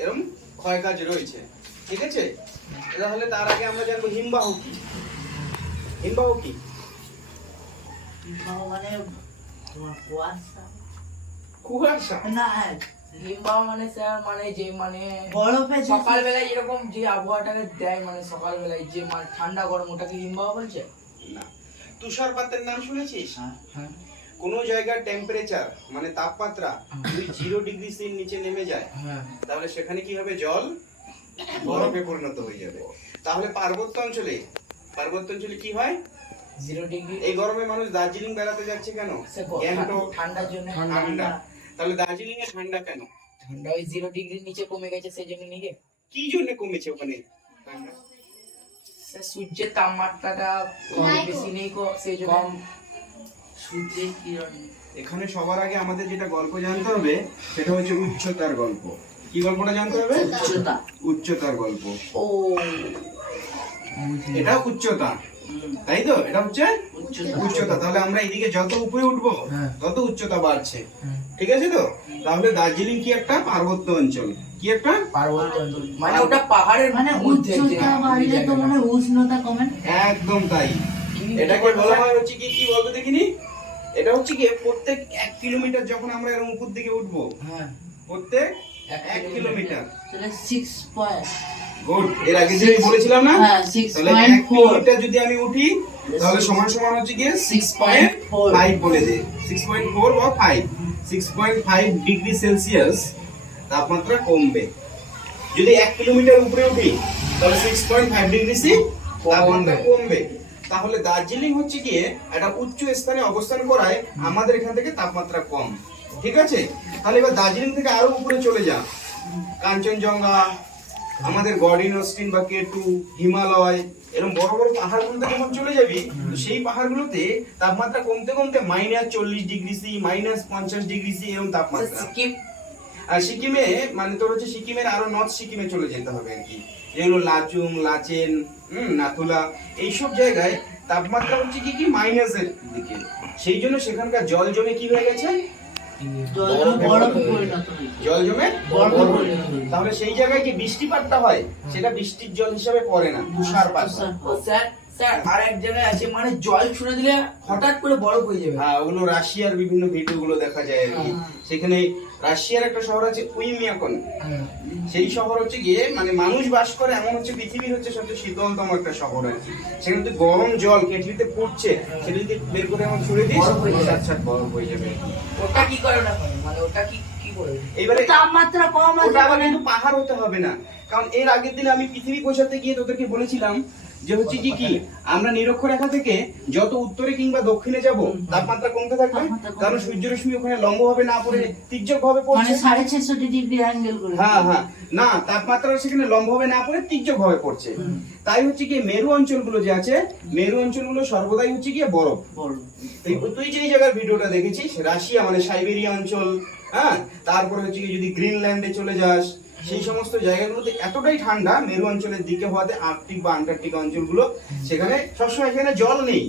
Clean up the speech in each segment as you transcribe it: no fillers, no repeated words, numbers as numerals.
এরকম ক্ষয়কাজ রয়েছে। ঠিক আছে, তাহলে তার আগে আমরা জানবো হিমবাহ কি। হিমবাহ কি? মানে তোমার কুয়াশা কুয়াশা না, হিমবাহ মানে স্যার মানে যে মানে বরফে সকালবেলায় যেরকম যে আবহাওয়াটাকে দেয়, মানে সকালবেলায় যে মানে ঠান্ডা গরম, ওটাকে হিমবাহ বলছে না। তুষারপাতের নাম শুনেছিস? হ্যাঁ। কোন জায়গার টেম্পারেচার মানে তাপমাত্রা যদি 0 ডিগ্রি সির নিচে নেমে যায়, হ্যাঁ তাহলে সেখানে কি হবে? জল বরফে পরিণত হয়ে যাবে। তাহলে পার্বত্য অঞ্চলে কি হয়? 0 ডিগ্রি। এই গরমে মানুষ দার্জিলিং বেড়াতে যাচ্ছে কেন? গ্যাংটক ঠান্ডার জন্য। ঠান্ডা। তাহলে দার্জিলিং এ ঠান্ডা কেন? ঠান্ডা ওই 0 ডিগ্রির নিচে কমে গেছে, সেই জন্য নিয়ে কি জন্য কমেছে ওখানে ঠান্ডা? স্যার সূর্যের তাপমাত্রাটা বেশি নেই সেই জন্য সূর্যের কিরণ। এখানে সবার আগে আমাদের যেটা গল্প জানতে হবে সেটা হচ্ছে উচ্চতার গল্প। কি গল্পটা জানতে হবে? উচ্চতার গল্প। ও এটা উচ্চতা, তাই তো? এটা হচ্ছে উচ্চতা। তাহলে আমরা এদিকে যত উপরে উঠবো তত উচ্চতা বাড়ছে। ঠিক আছে তো? তাহলে দার্জিলিং কি একটা পার্বত্য অঞ্চল? কি একটা পার্বত্য অঞ্চল, মানে ওটা পাহাড়ের মানে মধ্যে যে উচ্চতা বাড়লে তো মানে উষ্ণতা কমে। একদম তাই। এটাকে বলা হয় হচ্ছে কি, কি বলতো দেখিনি? এটা হচ্ছে কি প্রত্যেক 1 কিলোমিটার যখন আমরা এর উপর দিকে উঠবো, হ্যাঁ প্রত্যেক 1 কিলোমিটার, তাহলে 6 পয়েন্ট। গুড। এর আগে যে আমি বলেছিলাম না, হ্যাঁ, তাহলে 1 কিলোমিটার যদি আমি উঠি তাহলে সমান সমান হচ্ছে কি 6.5 বলে দে। 6.4 বা 5, 6.5 ডিগ্রি সেলসিয়াস তাপমাত্রা কমবে। যদি 1 কিলোমিটার উপরে উঠি তাহলে 6.5 ডিগ্রি সি তাপমাত্রা কমবে। তাহলে দার্জিলিং হচ্ছে গিয়ে একটা উচ্চ স্থানে অবস্থান করায় আমাদের এখান থেকে তাপমাত্রা কম। ঠিক আছে, তাহলে এবার দার্জিলিং থেকে আরো উপরে চলে যা, কাঞ্চনজঙ্ঘা, আমাদের গর্ডিন অস্টিন বা কেটু, হিমালয়, এরকম বড় বড় পাহাড়গুলোতে যখন চলে যাবি, তো সেই পাহাড়গুলোতে তাপমাত্রা কমতে কমতে -40 ডিগ্রি সি, -50 ডিগ্রি সি এরকম তাপমাত্রা। আর সিকিমে মানে তোর হচ্ছে সিকিমের আরো নর্থ সিকিমে চলে যেতে হবে আর কি, যেগুলো লাচুং, লাচেন, নাথুলা, এইসব জায়গায় তাপমাত্রা হচ্ছে কি মাইনাসের দিকে। সেই জন্য সেখানকার জল জমে কি হয়ে গেছে? জল জমে বরফ। তাহলে সেই জায়গায় কি বৃষ্টিপাতটা হয়, সেটা বৃষ্টির জল হিসাবে পড়ে না, তুষারপাত। স্যার স্যার আর এক জায়গায় আছে মানে জল ছুঁড়ে দিলে হঠাৎ করে বরফ হয়ে যাবে। হ্যাঁ, ওগুলো রাশিয়ার বিভিন্ন ভিডিওগুলো দেখা যায় আর কি। সেখানে রাশিয়ার একটা শহর আছে উইমিয়াকন, সেই শহর হচ্ছে গিয়ে মানে মানুষ বাস করে এমন হচ্ছে পৃথিবীর হচ্ছে সবচেয়ে শীতলতম একটা শহর আর কি। সেখানে তো গরম জল কেটলিতে পড়ছে, সেটা যদি বের করে এমন ছুড়ে দিই আচ্ছা বরফ হয়ে যাবে। ওটা কি করে না মানে ওটা কি করে? এবারে তাপমাত্রা কম আছে, ওটা আবার কিন্তু পাহাড় হতে হবে না, কারণ এর আগের দিন আমি পৃথিবী বোঝাতে গিয়ে তোদেরকে বলেছিলাম যে হচ্ছে কি আমরা নিরক্ষরেখা থেকে যত উত্তরে কিংবা দক্ষিণে যাব তাপমাত্রা কমতে থাকবে, কারণ সূর্যরশ্মি ওখানে লম্বভাবে না পড়ে তির্যকভাবে মানে পড়ছে। 650 ডিগ্রি অ্যাঙ্গেল করে। হ্যাঁ হ্যাঁ, না তাপমাত্রা সেখানে লম্বভাবে না পড়ে তির্যকভাবে পড়ছে। তাই হচ্ছে কি মেরু অঞ্চলগুলো যে আছে, মেরু অঞ্চলগুলো সর্বদাই হচ্ছে কি বরফ। তুই যে জায়গার ভিডিওটা দেখেছিস রাশিয়া মানে সাইবেরিয়া অঞ্চল, হ্যাঁ, তারপরে হচ্ছে কি যদি গ্রিনল্যান্ডে চলে যাস, সেই সমস্ত জায়গাগুলোতে এতটাই ঠান্ডা মেরু অঞ্চলের দিকে হওয়াতে আর্কটিক বা আন্টার্কটিক অঞ্চলগুলো সেখানে সবসময় এখানে জল নেই,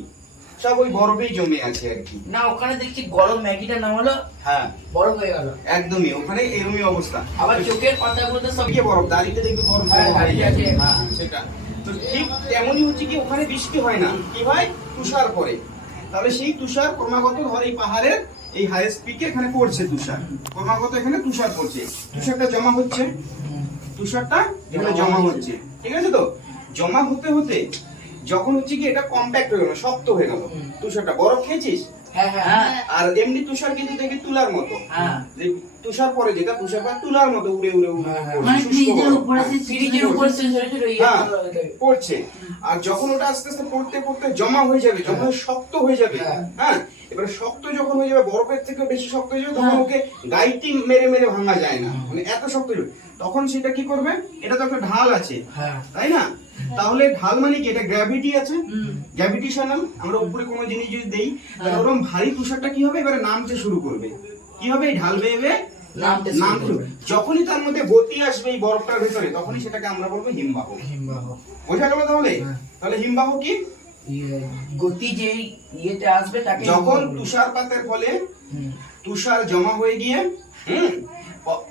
সব ওই বরফেই জমে আছে আর কি। না ওখানে দেখছি গরম ম্যাগিটা নাম হলো, হ্যাঁ বরফ হয়ে গেল একদমই, ওখানে এরকমই অবস্থা। আবার চোখের পাতাগুলোতে সব কি বরফ দাঁড়িয়ে দেখবি বরফ হ্যাঁ, দাঁড়িয়ে আছে। হ্যাঁ সেটা তো ঠিক তেমনই হচ্ছে কি ওখানে বৃষ্টি হয় না, কি হয় তুষার পড়ে। তাহলে সেই তুষার ক্রমাগত ধর এই পাহাড়ের এই হাইয়েস্ট পিকে এখানে পড়ছে তুষার, ক্রমাগত এখানে তুষার পড়ছে, তুষারটা জমা হচ্ছে, তুষারটা এখানে জমা হচ্ছে। ঠিক আছে তো? জমা হতে হতে যখন হচ্ছে কি এটা কম্প্যাক্ট হয়ে গেল, শক্ত হয়ে গেল, তুষারটা বরফ খেয়েছিস? হ্যাঁ হ্যাঁ। আর এমনি তুষার কিন্তু দেখবি তুলার মতো, হ্যাঁ, তুষার পরে যেটা তুষারপাত তুলার মতো উড়ে উড়ে উড়ে মানে ফ্রিজের উপরে ফ্রিজের উপরে হ্যাঁ পড়ছে। আর যখন ওটা আস্তে আস্তে পড়তে পড়তে জমা হয়ে যাবে, যখন শক্ত হয়ে যাবে, হ্যাঁ এবারে শক্ত যখন হয়ে যাবে, বরফের থেকে বেশি শক্ত হয়ে যাবে, তখন ওকে গাইটি মেরে মেরে ভাঙা যায় না, মানে এত শক্ত হয়ে যাবে। তখন সেটা কি করবে, এটা তো একটা ঢাল আছে তাই না, তাহলে ঢাল মানে কি এটা গ্র্যাভিটি আছে, গ্র্যাভিটেশনাল, আমরা উপরে কোনো জিনিস যদি দেই তাহলে ওরকম ভারী তুষারটা কি হবে এবারে নামতে শুরু করবে, কি হবে এই ঢাল বেয়ে বেয়ে নামতে শুরু। যখনই তার মধ্যে গতি আসবে এই বরফটার ভিতরে তখনই সেটাকে আমরা বলবো হিমবাহ। বোঝা গেল তাহলে? তাহলে হিমবাহ কি? গতি যে ইয়েতে আসবে তাকে যখন তুষারপাতের ফলে তুষার জমা হয়ে গিয়ে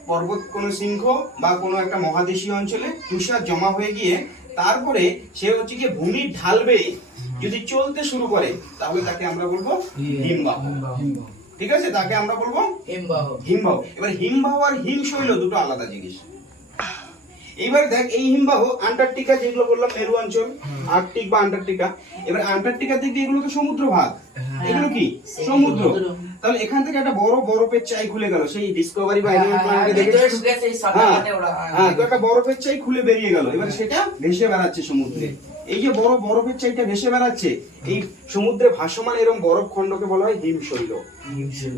পর্বত কোনো শৃঙ্গ বা কোনো একটা মহাদেশীয় অঞ্চলে তুষার জমা হয়ে গিয়ে তারপরে সে হচ্ছে কি ভূমির ঢাল বেয়ে যদি চলতে শুরু করে তাহলে তাকে আমরা বলবো হিমবাহ। ঠিক আছে, তাকে আমরা বলবো হিমবাহ। এবার হিমবাহ আর হিমশৈল দুটো আলাদা জিনিস। এইবার দেখ, এই হিমবাহ আন্টার্কটিকা যেগুলো বললাম মেরু অঞ্চল, আর্কটিক বা আন্টার্কটিকা, এবার আন্টার্কটিকার দিক দিয়ে এগুলো তো সমুদ্র ভাগ, এগুলো কি সমুদ্র। তাহলে এখান থেকে একটা বড় বরফের চাই খুলে গেল, সেই ডিসকভারি বা অ্যানিমাল প্ল্যানেটে দেখেছিস, হ্যাঁ, তো একটা বরফের চাই খুলে বেরিয়ে গেল, এবার সেটা ভেসে বেড়াচ্ছে সমুদ্রে। এই যে বড় বরফের চাইটা ভেসে বেড়াচ্ছে, এই সমুদ্রে ভাসমান এরকম বরফ খণ্ডকে বলা হয় হিমশৈল।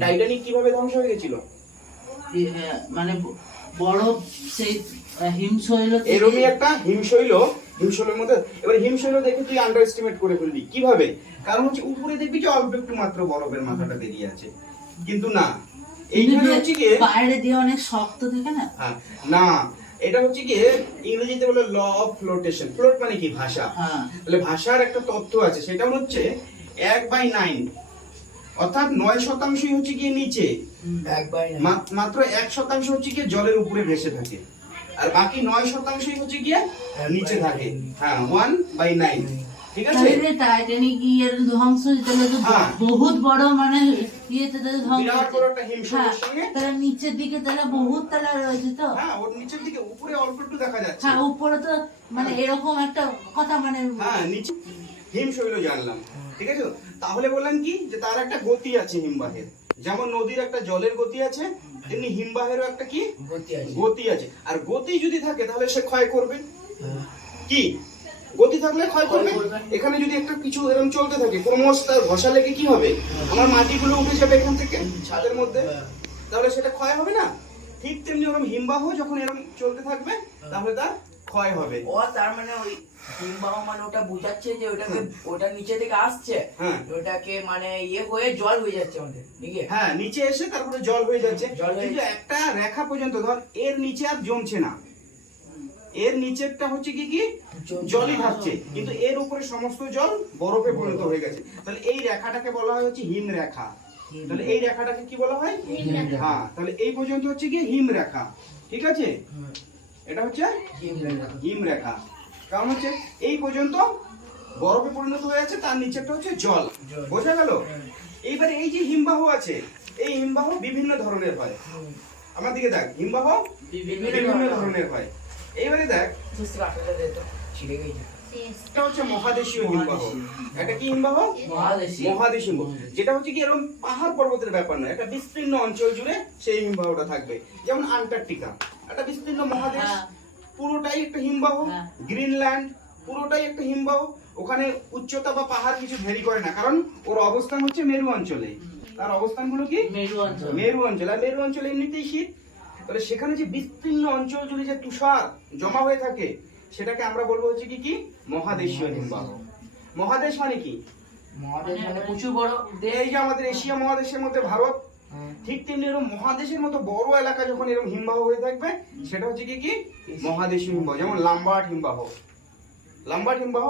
টাইটানিক কিভাবে ধ্বংস হয়ে গেছিল? মানে বরফ সেই হিমশৈল থেকে- এরকমই একটা হিমশৈল, হিমশৈলের মধ্যে। এবার হিমশৈল দেখে তুই আন্ডার এস্টিমেট করে ফেলবি কিভাবে, কারণ হচ্ছে উপরে দেখবি যে অল্প একটু মাত্র বরফের মাথাটা বেরিয়ে আছে, কিন্তু না, এইখানে হচ্ছে কি বাইরে দিয়ে অনেক শক্ত থাকে না। হ্যাঁ, না, এটা হচ্ছে কি ইংরেজিতে বলে ল অফ ফ্লোটেশন। ফ্লোট মানে কি ভাষা, হ্যাঁ, তাহলে ভাষার একটা তথ্য আছে, সেটা হচ্ছে 1/9, অর্থাৎ 9% হচ্ছে গিয়ে নিচে, মাত্র 1% হচ্ছে গিয়ে জলের উপরে ভেসে থাকে, আর বাকি 9% হচ্ছে গিয়ে নিচে থাকে। হ্যাঁ, 1/9, ঠিক আছে। তাহলে টাইটানিক ইয়ের ধ্বংস তাহলে তো হ্যাঁ। বহুত বড় মানে ইয়েতে তাহলে ধ্বংস বিরাট হচ্ছে। বড় একটা হিমশৈলের হ্যাঁ, সঙ্গে, তাহলে নিচের দিকে তাহলে বহুত তাহলে রয়েছে তো। হ্যাঁ, ওর নিচের দিকে, উপরে অল্প একটু দেখা যাচ্ছে। হ্যাঁ, উপরে তো মানে এরকম একটা কথা মানে হ্যাঁ, নিচে হিমশৈল জানলাম, ঠিক আছে। তাহলে বললাম কি যে তার একটা গতি আছে হিমবাহের, যেমন নদীর একটা জলের গতি আছে, তেমনি হিমবাহেরও একটা কি গতি আছে। আর গতি যদি থাকে তাহলে সে ক্ষয় করবে, কি গতি থাকলে ক্ষয় করবে। এখানে যদি একটা কিছু এরকম চলতে থাকে, ক্রমশ তার ঘষা লেগে কি হবে, আমার মাটিগুলো উঠে যাবে এখান থেকে ছাদের মধ্যে, তাহলে সেটা ক্ষয় হবে না। ঠিক তেমনি ওরকম হিমবাহ যখন এরকম চলতে থাকবে তাহলে তার ক্ষয় হবে। ও তার মানে ওই হিমবাহ মানে ওটা বুঝাচ্ছে যে ওটাকে, ওটা নিচে থেকে আসছে, হ্যাঁ, ওটাকে মানে ইয়ে হয়ে জল হয়ে যাচ্ছে আমাদের, ঠিক আছে? হ্যাঁ, নিচে এসে তারপরে জল হয়ে যাচ্ছে, জল হয়ে- কিন্তু একটা রেখা পর্যন্ত, ধর এর নিচে আর জমছে না, এর নিচেরটা হচ্ছে কি কি জলই থাকছে, কিন্তু এর উপরে সমস্ত জল বরফে পরিণত হয়ে গেছে, তাহলে এই রেখাটাকে বলা হয় হচ্ছে হিম রেখা। তাহলে এই রেখাটাকে কি বলা হয়? হ্যাঁ, তাহলে এই পর্যন্ত হচ্ছে কি হিম রেখা, ঠিক আছে। এটা হচ্ছে হিম রেখা, কারণ হচ্ছে এই পর্যন্ত বরফে পরিণত হয়ে আছে, তার নিচেরটা হচ্ছে জল, বোঝা গেল। এইবারে এই যে হিমবাহ আছে, এই হিমবাহ বিভিন্ন ধরনের হয়। আমার দিকে দেখ, হিমবাহ বিভিন্ন ধরনের হয়। এইবারে দেখ, ছিঁড়ে গেছে এটা হচ্ছে মহাদেশীয় হিমবাহ। এটা কি হিমবাহ? মহাদেশীয়। মহাদেশীয় হিমবাহ, যেটা হচ্ছে কি এরকম পাহাড় পর্বতের ব্যাপার না, একটা বিস্তীর্ণ অঞ্চল জুড়ে সেই হিমবাহটা থাকবে। যেমন আন্টার্কটিকা একটা বিস্তীর্ণ মহাদেশ, হ্যাঁ। পুরোটাই একটা হিমবাহ। হ্যাঁ। গ্রিনল্যান্ড পুরোটাই একটা হিমবাহ। ওখানে উচ্চতা বা পাহাড় কিছু ভেরি করে না, কারণ ওর অবস্থান হচ্ছে মেরু অঞ্চলে। তার অবস্থানগুলো কি মেরু অঞ্চল। মেরু অঞ্চল, আর মেরু অঞ্চলে এমনিতেই শীত। তাহলে সেখানে যে বিস্তীর্ণ অঞ্চল জুড়ে যে তুষার জমা হয়ে থাকে, সেটাকে আমরা বলবো হচ্ছে কি কি মহাদেশীয় হিমবাহ। মহাদেশ মানে কি? মহাদেশ মানে প্রচুর বড় দেশ। এই যে আমাদের এশিয়া মহাদেশের মধ্যে ভারত, ঠিক তেমনি এরকম মহাদেশের মতো বড় এলাকা যখন এরকম হিমবাহ হয়ে থাকবে, সেটা হচ্ছে কি কি মহাদেশীয় হিমবাহ। যেমন লাম্বার্ট হিমবাহ, লাম্বার্ট হিমবাহ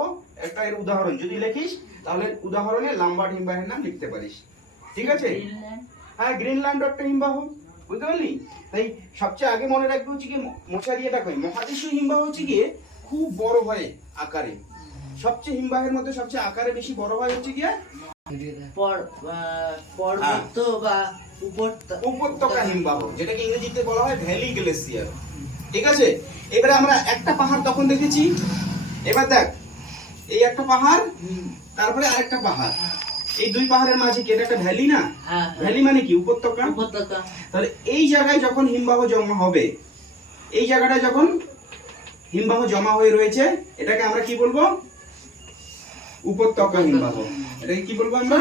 একটা এর উদাহরণ। যদি লিখিস তাহলে উদাহরণে লাম্বার্ট হিমবাহের নাম লিখতে পারিস, ঠিক আছে। গ্রিনল্যান্ড। হ্যাঁ, গ্রিনল্যান্ড একটা হিমবাহ, বুঝতে পারলি। তাই সবচেয়ে আগে মনে রাখবে হচ্ছে কি মশারিয়াটা কই মহাদেশীয় হিমবাহ হচ্ছে গিয়ে খুব বড় হয় আকারে। সবচেয়ে হিমবাহের মধ্যে সবচেয়ে আকারে বেশি বড় হয় হচ্ছে গিয়ে পর্বত বা উপত্যকা হিমবাহ, যেটাকে ইংরেজিতে বলা হয় ভ্যালি গ্লেসিয়ার, ঠিক আছে। এবারে আমরা একটা পাহাড় তখন দেখেছি, এবার দেখ এই একটা পাহাড়, তারপরে আরেকটা পাহাড়, এই দুই পাহাড়ের মাঝে কি এটা একটা ভ্যালি না? ভ্যালি মানে কি উপত্যকা। উপত্যকা। তাহলে এই জায়গায় যখন হিমবাহ জমা হবে, এই জায়গাটা যখন হিমবাহ জমা হয়ে রয়েছে, এটাকে আমরা কি বলবো? উপত্যকা হিমবাহ। এটাকে কি বলবো আমরা?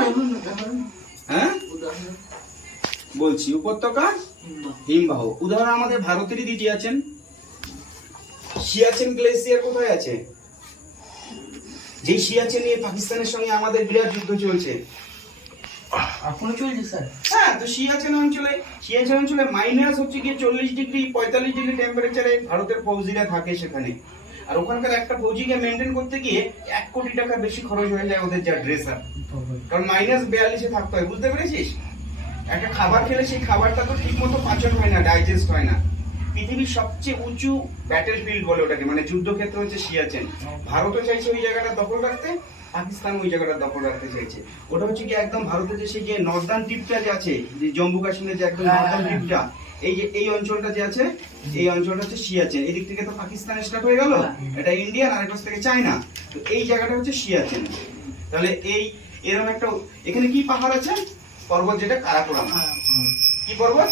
হ্যাঁ, বলছি উপত্যকা হিমবাহ। উদাহরণ আমাদের ভারতেরই দিতে আছেন, সিয়াচেন গ্লেসিয়ার কোথায় আছে? যে সিয়াচেন নিয়ে পাকিস্তানের সঙ্গে আমাদের বিরাট যুদ্ধ চলছে। এখনো চলছে স্যার? হ্যাঁ, তো সিয়াচেন অঞ্চলে মাইনাস হচ্ছে গিয়ে 40 ডিগ্রি 45 ডিগ্রি টেম্পারেচারে ভারতের ফৌজিরা থাকে সেখানে। আর ওখানকার একটা ফৌজিকে মেনটেন করতে গিয়ে 1 কোটি টাকা বেশি খরচ হয়ে যায় ওদের যা ড্রেস আপ, কারণ -42 থাকতে হয়, বুঝতে পেরেছিস? একটা খাবার খেলে সেই খাবারটা তো ঠিক মতো পাচন হয় না, ডাইজেস্ট হয় না। পৃথিবীর সবচেয়ে উঁচু ব্যাটেল ফিল্ড বলে ওটাকে, মানে যুদ্ধক্ষেত্র হচ্ছে সিয়াচেন। ভারতও চাইছে ওই জায়গাটা দখল রাখতে, পাকিস্তান ওই জায়গাটা দখল রাখতে চাইছে। ওটা হচ্ছে কি একদম ভারতের যে সেই যে নর্দার্ন টিপটা যে আছে, যে জম্মু কাশ্মীরের যে একদম নর্দার্ন টিপটা, এই যে এই অঞ্চলটা যে আছে, এই অঞ্চলটা হচ্ছে সিয়াচেন। এদিক থেকে তো পাকিস্তান স্টার্ট হয়ে গেল, এটা ইন্ডিয়ান, আর একটা থেকে চায়না। তো এই জায়গাটা হচ্ছে সিয়াচেন। তাহলে এই এরকম একটা, এখানে কি পাহাড় আছে? পর্বত, যেটা কারাকোরাম। কি পর্বত?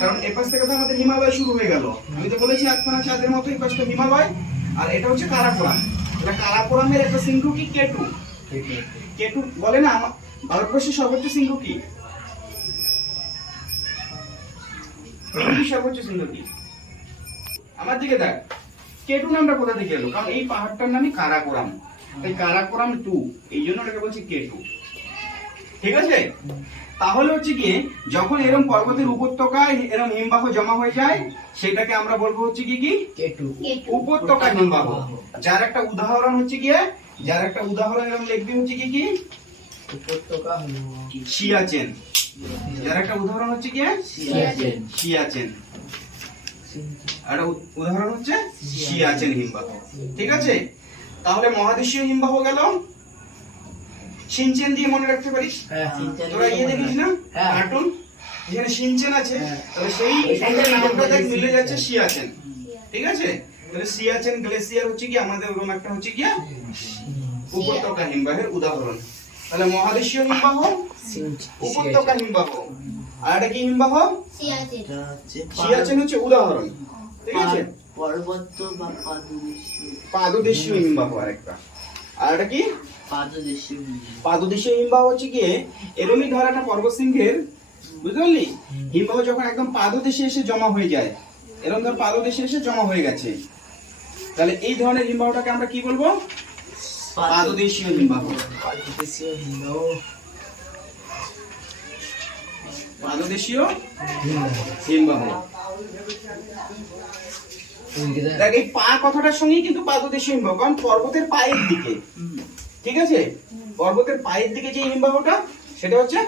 কারণ এই পাশ থেকে তো আমাদের হিমালয় শুরু হয়ে গেল। আমি তো বলেছি আটখানা চাঁদের মতো এই পাশটা হিমালয়, আর এটা হচ্ছে কারাকোরাম। তাহলে কারাকোরামের একটা সিংহ কি? কেটু। কেটু বলে না ভারতবর্ষের সর্বোচ্চ সিংহ কি? সর্বোচ্চ সিংহ কি? আমার দিকে দেখ, কেটু নামটা কোথা থেকে এলো? কারণ এই পাহাড়টার নামই কারাকোরাম, তাই কারাকোরাম 2, এই জন্য এটাকে বলছি কেটু। ঠিক আছে? তাহলে হচ্ছে কি, যখন এরকম পর্বতের উপত্যকায় এরকম হিমবাহ জমা হয়ে যায়, সেটাকে আমরা বলবো হচ্ছে কি কি? কেটু। উপত্যকা হিমবাহ। যার একটা উদাহরণ হচ্ছে গিয়ে, যার একটা উদাহরণ এরকম লিখবি হচ্ছে কি কি? উপত্যকা সিয়াচেন। যার একটা উদাহরণ হচ্ছে কি? সিয়াচেন। সিয়াচেন। আর উদাহরণ হচ্ছে সিয়াচেন হিমবাহ। ঠিক আছে? তাহলে মহাদেশীয় হিমবাহ গেল। শিনচেন দিয়ে মনে রাখতে পারিস। তোরা ইয়ে দেখিস না কার্টুন, যেখানে শিনচেন আছে, তাহলে সেই নামটা দেখ মিলে যাচ্ছে সিয়াচেন। ঠিক আছে? তাহলে সিয়াচেন গ্লেসিয়ার হচ্ছে কি আমাদের ওরকম একটা হচ্ছে কি উপত্যকা হিমবাহের উদাহরণ। তাহলে মহাদেশীয় হিমবাহ, উপত্যকা হিমবাহ, আর এটা কি হিমবাহ? সিয়াচেন হচ্ছে উদাহরণ। ঠিক আছে? পর্বত বা পাদদেশীয়। পাদদেশীয় হিমবাহ আরেকটা। আর এটা কি? পাদদেশীয়। পাদদেশীয় হিমবাহ হচ্ছে কি এরমই ধর একটা পর্বত শৃঙ্গের, বুঝতে পারলি? হিমবাহ যখন একদম পাদদেশে এসে জমা হয়ে যায়, এরকম ধর পাদদেশে এসে জমা হয়ে গেছে, তাহলে এই ধরনের হিমবাহটাকে আমরা কি বলবো? পাদদেশীয় হিমবাহ। পাদদেশীয় হিমবাহ। পাদদেশীয় হিমবাহ। দেখ এই পা কথাটার সঙ্গেই কিন্তু পাদদেশীয় হিমবাহ, কারণ পর্বতের পায়ের দিকে। ঠিক আছে? পর্বতের পায়ের দিকে যে হিমবাহটা, সেটা হচ্ছে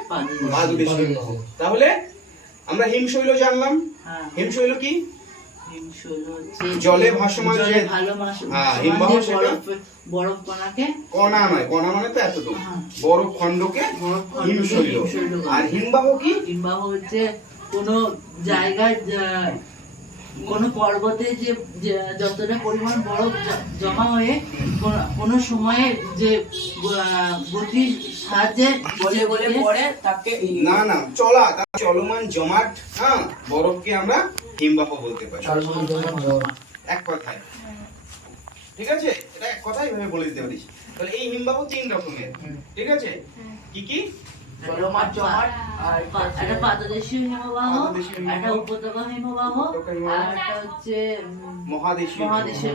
পাদদেশীয় হিমবাহ। তাহলে আমরা হিমশৈল জানলাম। হিমশৈল কি? জলে ভাসমান যে হিমবাহ, সেটা বরফ কণাকে, কণা নয়, কণা মানে তো এতটুকু, বরফ খণ্ডকে হিমশৈল। আর হিমবাহ কি? হিমবাহ হচ্ছে কোনো জায়গায় কোনো পর্বতে যে যতটা পরিমাণ বরফ জমা হয়ে কোনো সময়ে যে গতির সাহায্যে বলে বলে পড়ে তাকে না না চলা, চলমান জমাট, হ্যাঁ, বরফকে আমরা হিমবাহ বলতে পারি এক কথায়। ঠিক আছে? এটা এক কথাই ভাবে বলে দিতে পারিস। তাহলে এই হিমবাহ 3 রকমের। ঠিক আছে? কি কি? চলমান জমাট, আর একটা পাদদেশীয় হিমবাহ, একটা উপত্যকা হিমবাহ, আর একটা হচ্ছে মহাদেশীয়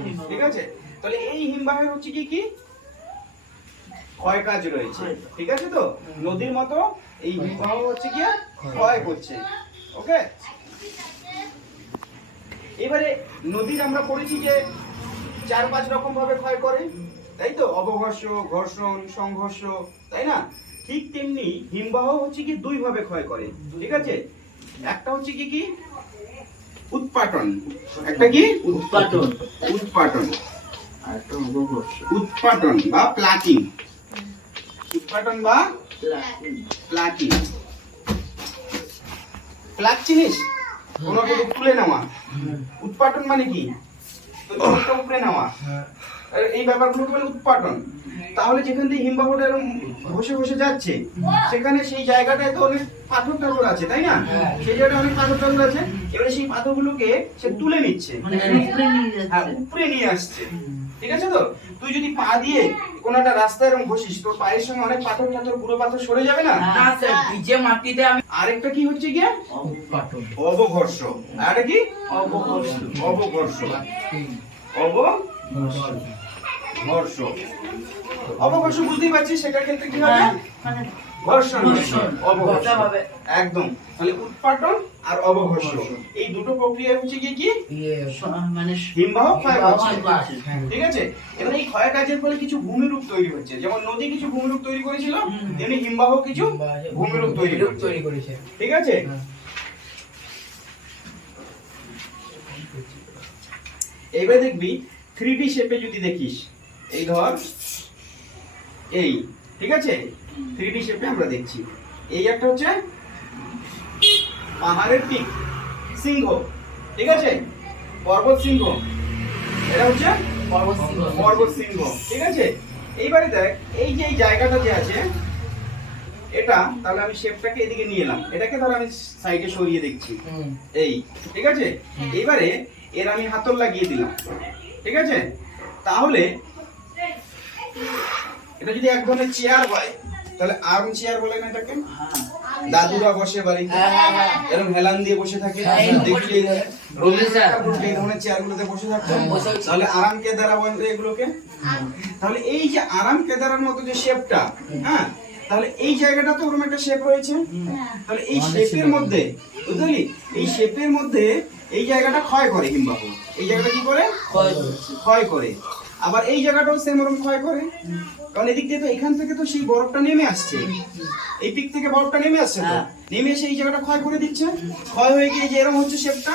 হিমবাহ। ঠিক আছে? তাহলে এই হিমবাহের হচ্ছে কি কি ক্ষয় কাজ রয়েছে। ঠিক আছে? তো নদীর মতো এই হিমবাহ হচ্ছে কি ক্ষয় করছে। ওকে? এবারে নদীর আমরা পড়েছি যে 4-5 রকম ভাবে ক্ষয় করে, তাই তো? অবঘর্ষ, ঘর্ষণ, সংঘর্ষ, তাই না? ঠিক তেমনি হিমবাহ হচ্ছে কি 2 ভাবে ক্ষয় করে। ঠিক আছে? একটা হচ্ছে কি কি উৎপাটন, একটা কি উৎপাটন, উৎপাটন, আর একটা অবঘর্ষ। উৎপাটন বা প্লাকিং। উৎপাটন বা প্লাকিং। প্লাক চিনিস? কোনো কিছু তুলে নেওয়া। উৎপাটন মানে কি? তো জলটা উপরে নেওয়া। আর এই ব্যাপারগুলোকে বলে উৎপাটন। তাহলে যেখান দিয়ে হিমবাহটা এরকম বসে বসে যাচ্ছে, সেখানে সেই জায়গাটায় তো অনেক পাথর টাথর আছে, তাই না? সেই জায়গাটায় অনেক পাথর টাথর আছে। এবারে সেই পাথরগুলোকে সে তুলে নিচ্ছে, উপরে নিয়ে আসছে। ঠিক আছে? তো তুই যদি পা দিয়ে কোনো একটা রাস্তায় এরকম ঘষিস, তোর পায়ের সঙ্গে অনেক পাথর টাথর, গুঁড়ো পাথর সরে যাবে না? না স্যার, ভিজে মাটিতে আমি আরেকটা কি হচ্ছে গিয়ে অবঘর্ষ। অবঘর্ষ। আর কি? অবঘর্ষ। অবঘর্ষ। অবঘর্ষ। অবঘর্ষ বুঝতেই পারছিস, সেটার ক্ষেত্রে কি হবে? ঘর্ষণ ঘর্ষণ। অবঘর্ষণ হবে। একদম। তাহলে উৎপাটন আর অবঘর্ষণ এই দুটো প্রক্রিয়া হচ্ছে কি মানে হিমবাহ ক্ষয় হচ্ছে। হ্যাঁ। ঠিক আছে, এবার এই ক্ষয় কাজের ফলে কিছু ভূমিরূপ তৈরি হচ্ছে, যেমন নদী কিছু ভূমিরূপ তৈরি করেছিল, তেমনি হিমবাহ কিছু ভূমিরূপ তৈরি করেছে। ঠিক আছে, এইবার দেখবি 3D শেপে যদি দেখিস, এই ধর এই, ঠিক আছে, 3D শেপে আমরা দেখছি এই একটা হচ্ছে পাহাড়ের পিক, সিংহ, ঠিক আছে, পর্বত সিংহ, এটা হচ্ছে পর্বত সিংহ, ঠিক আছে। এইবারে দেখ এই যে এই জায়গাটা যে আছে এটা, তাহলে আমি শেপটাকে এদিকে নিয়ে এলাম, এটাকে ধর আমি সাইডে সরিয়ে দেখছি এই, ঠিক আছে। এইবারে এর আমি হাতল লাগিয়ে দিলাম, ঠিক আছে। তাহলে এটা যদি এক ধরনের চেয়ার হয় তাহলে আর্ম চেয়ার বলে না এটাকে, দাদুরা বসে বাড়িতে এরকম হেলান দিয়ে বসে থাকে, দেখি এই ধরনের চেয়ার গুলোতে বসে থাকতো, তাহলে আরাম কেদারা বলে এগুলোকে। তাহলে এই যে আরাম কেদারার মতো যে শেপটা, হ্যাঁ, তাহলে এই জায়গাটা তো ওরকম একটা শেপ রয়েছে, তাহলে এই শেপের মধ্যে, বুঝলি, এই শেপের মধ্যে এই জায়গাটা ক্ষয় করে হিমবাহ, এই জায়গাটা কি করে ক্ষয় করে, আবার এই জায়গাটাও সেম ওরকম ক্ষয় করে, কারণ এদিক দিয়ে তো এখান থেকে তো সেই বরফটা নেমে আসছে, এই পিক থেকে বরফটা নেমে আসছে, তো নেমে এসে এই জায়গাটা ক্ষয় করে দিচ্ছে, ক্ষয় হয়ে গিয়ে যে এরকম হচ্ছে শেপটা,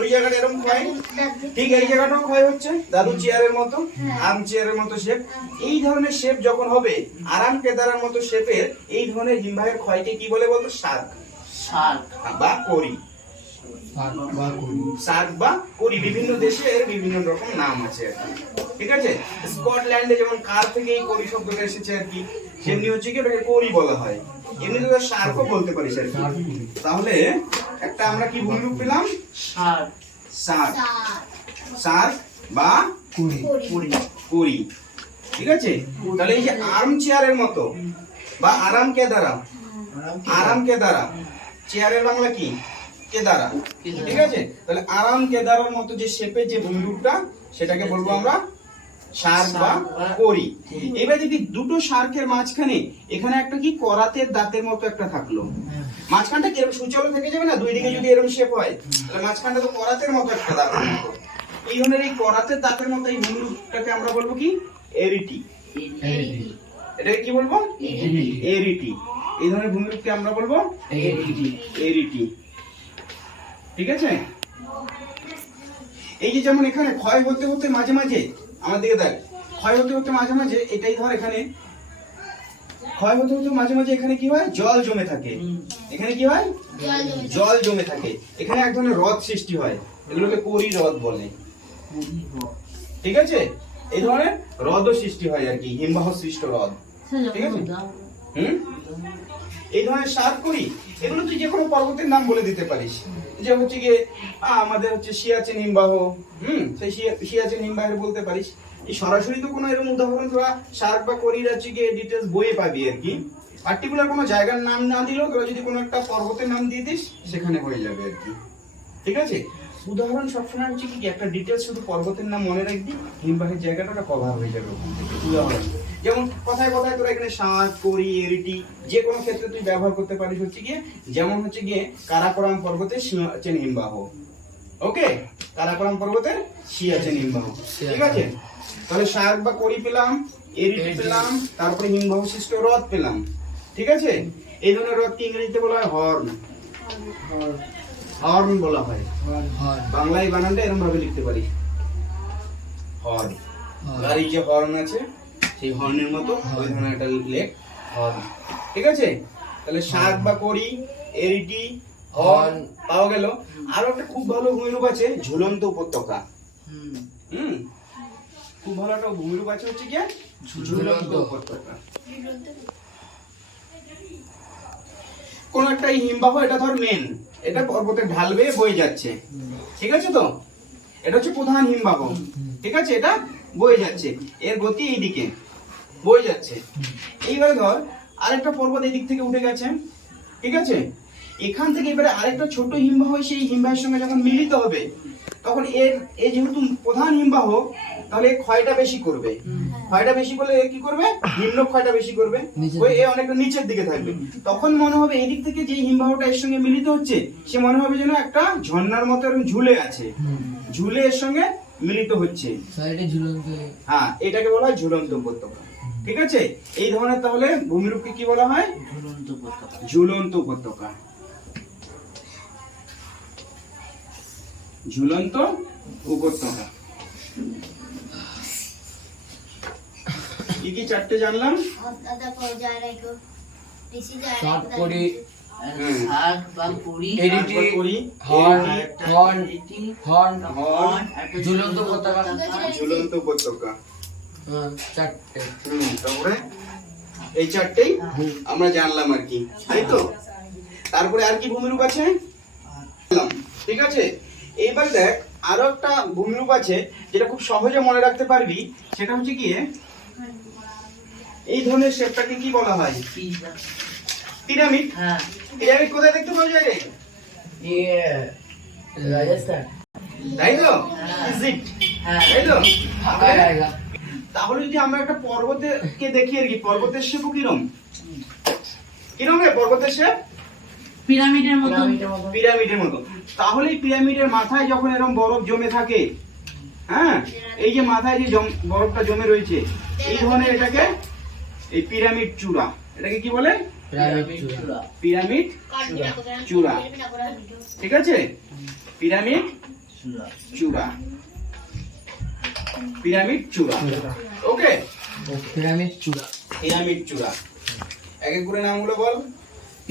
ওই জায়গাটা এরকম ক্ষয়, ঠিক এই জায়গাটাও ক্ষয় হচ্ছে, দাদু চেয়ারের মতো, আর্ম চেয়ারের মতো শেপ। এই ধরনের শেপ যখন হবে আরাম কেদারার মতো শেপের, এই ধরনের হিমবাহের ক্ষয়কে কি বলে বলতো? শার্ক বা করি, শার্ক বা করি, বিভিন্ন দেশের বিভিন্ন রকম নাম আছে আর কি, ঠিক আছে। স্কটল্যান্ডে যেমন কার থেকে এই করি শব্দটা এসেছে আর কি, সেমনি হচ্ছে কি ওটাকে করি বলা হয়, এমনি তো শার্কও বলতে পারিস আর কি। তাহলে একটা আমরা কি ভূমিরূপ পেলাম? শার্ক, শার্ক বা করি, ঠিক আছে। তাহলে এই যে আর্ম চেয়ারের মতো বা আরাম কেদারা, আরাম কেদারা, চেয়ারের বাংলা কি? কেদারা, ঠিক আছে। তাহলে আরাম কেদারার মতো যে শেপের যে ভূমিরূপটা, সেটাকে বলবো আমরা শার্ক বা করি। এবার দেখি দুটো শার্কের মাঝখানে এখানে একটা কি করাতের দাঁতের মতো একটা থাকলো, মাঝখানটা কি এরকম সুচালো থেকে যাবে না, দুই দিকে যদি এরকম শেপ হয় তাহলে মাঝখানটা তো করাতের মতো একটা দাঁতের মতো, এই ধরনের এই করাতের দাঁতের মতো এই ভূমিরূপটাকে আমরা বলবো কি? এরিটি। এটাকে কি বলবো? এরিটি। এই ধরনের ভূমিরূপকে আমরা বলবো এরিটি, ঠিক আছে। এই যে যেমন এখানে ক্ষয় হতে হতে মাঝে মাঝে, আমার দিকে দেখ, ক্ষয় হতে হতে মাঝে মাঝে, এটাই ধর এখানে ক্ষয় হতে হতে মাঝে মাঝে এখানে কি হয়? জল জমে থাকে, এখানে কি হয়? জল জমে থাকে, এখানে এক ধরনের হ্রদ সৃষ্টি হয়, এগুলোকে করি হ্রদ বলে, ঠিক আছে। এই ধরনের হ্রদও সৃষ্টি হয় আর কি, হিমবাহ সৃষ্ট হ্রদ, ঠিক আছে। এই ধরনের শার্ক করি, এগুলো তুই যে কোনো পর্বতের নাম বলে দিতে পারিস, যে হচ্ছে গিয়ে আমাদের হচ্ছে সিয়াচেন হিমবাহ, সেই সিয়াচেন হিমবাহের বলতে পারিস। এই সরাসরি তো কোনো এরকম উদাহরণ তোরা শার্ক বা করির হচ্ছে গিয়ে ডিটেলস বইয়ে পাবি আর কি, পার্টিকুলার কোনো জায়গার নাম না দিলেও তোরা যদি কোনো একটা পর্বতের নাম দিয়ে দিস সেখানে হয়ে যাবে আর কি, ঠিক আছে। উদাহরণ সবসময় হচ্ছে কি একটা ডিটেলস শুধু পর্বতের নাম মনে রাখবি, হিমবাহের জায়গাটা কভার হয়ে যাবে ওখান থেকে। উদাহরণ যেমন কথায় কথায় তোরা এখানে শার্ক, করি, এরিটি যে কোনো ক্ষেত্রে তুই ব্যবহার করতে পারিস হচ্ছে গিয়ে, যেমন হচ্ছে গিয়ে কারাকোরাম পর্বতের সিয়াচেন হিমবাহ, ওকে, কারাকোরাম পর্বতের সিয়াচেন হিমবাহ, ঠিক আছে। তাহলে শার্ক বা করি পেলাম, এরিটি পেলাম, তারপরে হিমবাহ সৃষ্ট হ্রদ পেলাম, ঠিক আছে। এই ধরনের হ্রদকে ইংরেজিতে বলা হয় হর্ন, হর্ন বলা হয়, বাংলায় বানানটা এরকম ভাবে লিখতে পারি, হর্ন। গাড়ির যে হর্ন আছে সেই হর্নের মতো ওই ধরনের একটা লেখ, হর্ন, ঠিক আছে। তাহলে শার্ক বা করি, এরিটি, হর্ন পাওয়া গেল। আরো একটা খুব ভালো ভূমিরূপ আছে, ঝুলন্ত উপত্যকা। খুব ভালো একটা ভূমিরূপ আছে হচ্ছে কি? ঝুলন্ত উপত্যকা। কোন একটা হিমবাহ, এটা ধর মেন, এটা পর্বতের ঢাল বেয়ে বয়ে যাচ্ছে, ঠিক আছে। তো এটা হচ্ছে প্রধান হিমবাহ, ঠিক আছে, এটা বয়ে যাচ্ছে, এর গতি এইদিকে বয়ে যাচ্ছে। এইবারে ধর আরেকটা পর্বত এই দিক থেকে উঠে গেছে, ঠিক আছে। এখান থেকে এবারে আরেকটা ছোট হিমবাহ সেই হিমবাহের সঙ্গে যখন মিলিত হবে, তখন এর যেহেতু প্রধান হিমবাহ, তাহলে এর ক্ষয়টা বেশি করবে। ক্ষয়টা বেশি করলে এ কি করবে? নিম্ন ক্ষয়টা বেশি করবে, ওই এ অনেকটা নিচের দিকে থাকবে। তখন মনে হবে এই দিক থেকে যে হিমবাহটা এর সঙ্গে মিলিত হচ্ছে, সে মনে হবে যেন একটা ঝর্ণার মতো এরকম ঝুলে আছে, ঝুলে এর সঙ্গে মিলিত হচ্ছে। হ্যাঁ, এটাকে বলা হয় ঝুলন্ত উপত্যকা। ঠিক আছে, এই ধরনের তাহলে ভূমিরূপকে কি বলা হয়? ঝুলন্ত উপত্যকা। ঝুলন্ত উপত্যকা। ঝুলন্ত উপত্যকা। কি কি চারটে জানলাম? শাক বা কুড়ি, করি ঝুলন্ত উপত্যকা। ঝুলন্ত উপত্যকা। চারটে। তারপরে এই চারটেই আমরা জানলাম আর কি, তাই তো? তারপরে আর কি ভূমিরূপ আছে? ঠিক আছে, এইবার দেখ আরো একটা ভূমিরূপ আছে যেটা খুব সহজে মনে রাখতে পারবি। সেটা হচ্ছে কি, এই ধরনের শেপটাকে কি বলা হয়? পিরামিড। হ্যাঁ, পিরামিড কোথায় দেখতে পাওয়া যায় রে? রাজস্থান। তাই তো? হ্যাঁ। ইজিপ্ট। হ্যাঁ, তাই তো? ফাঁকা জায়গা। তাহলে যদি আমরা একটা পর্বতকে দেখি আর কি, পর্বতের শেপ কিরম? কিরম রে পর্বতের শেপ? পিরামিডের মতো। পিরামিডের মতো। তাহলে এই পিরামিডের মাথায় যখন এরকম বরফ জমে থাকে, হ্যাঁ, এই যে মাথায় যে বরফটা জমে রয়েছে, এই ধরনের এটাকে এই পিরামিড চূড়া। এটাকে কি বলে? পিরামিড চূড়া। পিরামিড চূড়া। ঠিক আছে, পিরামিড চূড়া। চূড়া। পিরামিড চূড়া। ওকে, পিরামিড চূড়া। পিরামিড চূড়া। এক এক করে নামগুলো বল।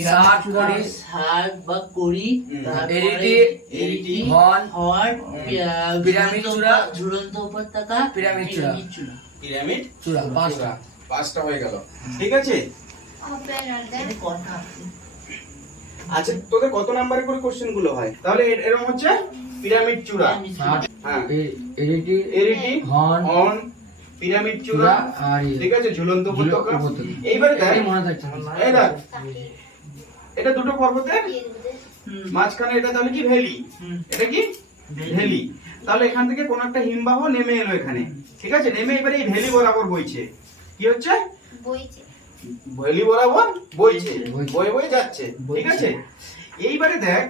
শাক, কুড়ি, শাক বা কুড়ি, এরিটি, এরিটি, হর্ন, পিরামিড চূড়া, ঝুলন্ত উপত্যকা, পিরামিড চূড়া। চূড়া। পিরামিড চূড়া, পাঁচটা। পাঁচটা হয়ে গেল। ঠিক আছে, এটা কথা আছে। আচ্ছা তোদের কত নাম্বারে করে কোশ্চেন গুলো হয়? তাহলে এরকম হচ্ছে পিরামিড চূড়া। শাক, হ্যাঁ, arête, arête, horn, horn, pyramid চূড়া, আর ঠিক আছে, ঝুলন্ত উপত্যকা। উপত্যকা। এইবারে দেখ, এটাই মনে থাকছে না। এই দেখ, এটা দুটো পর্বতের হুম, মাঝখানে, এটা তাহলে কি ভ্যালি? হুম। এটা কি ভ্যালি? তাহলে এখান থেকে কোন একটা হিমবাহ নেমে এলো এখানে, ঠিক আছে, নেমে এবারে এই ভ্যালি বরাবর বইছে। কি হচ্ছে? ভ্যালি বরাবর বইছে, বয়ে বয়ে যাচ্ছে। ঠিক আছে, এইবারে দেখ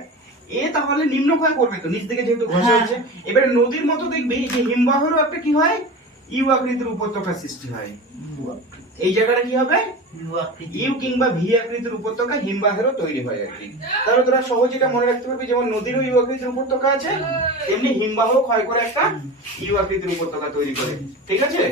এ তাহলে নিম্নক্ষয় করবে তো, নিচ থেকে যেহেতু ঘষা হচ্ছে। এবারে নদীর মতো দেখবি যে হিমবাহেরও একটা কি হয়, ইউ আকৃতির উপত্যকা সৃষ্টি হয়। এই জায়গাটা কি হবে? ইউ কিংবা ভি আকৃতির উপত্যকা হিমবাহেরও তৈরি হয় আর কি। তাহলে তোরা সহজে এটা মনে রাখতে পারবি, যেমন নদীরও ইউ আকৃতির উপত্যকা আছে, তেমনি হিমবাহ ক্ষয় করে একটা ইউ আকৃতির উপত্যকা তৈরি করে। ঠিক আছে?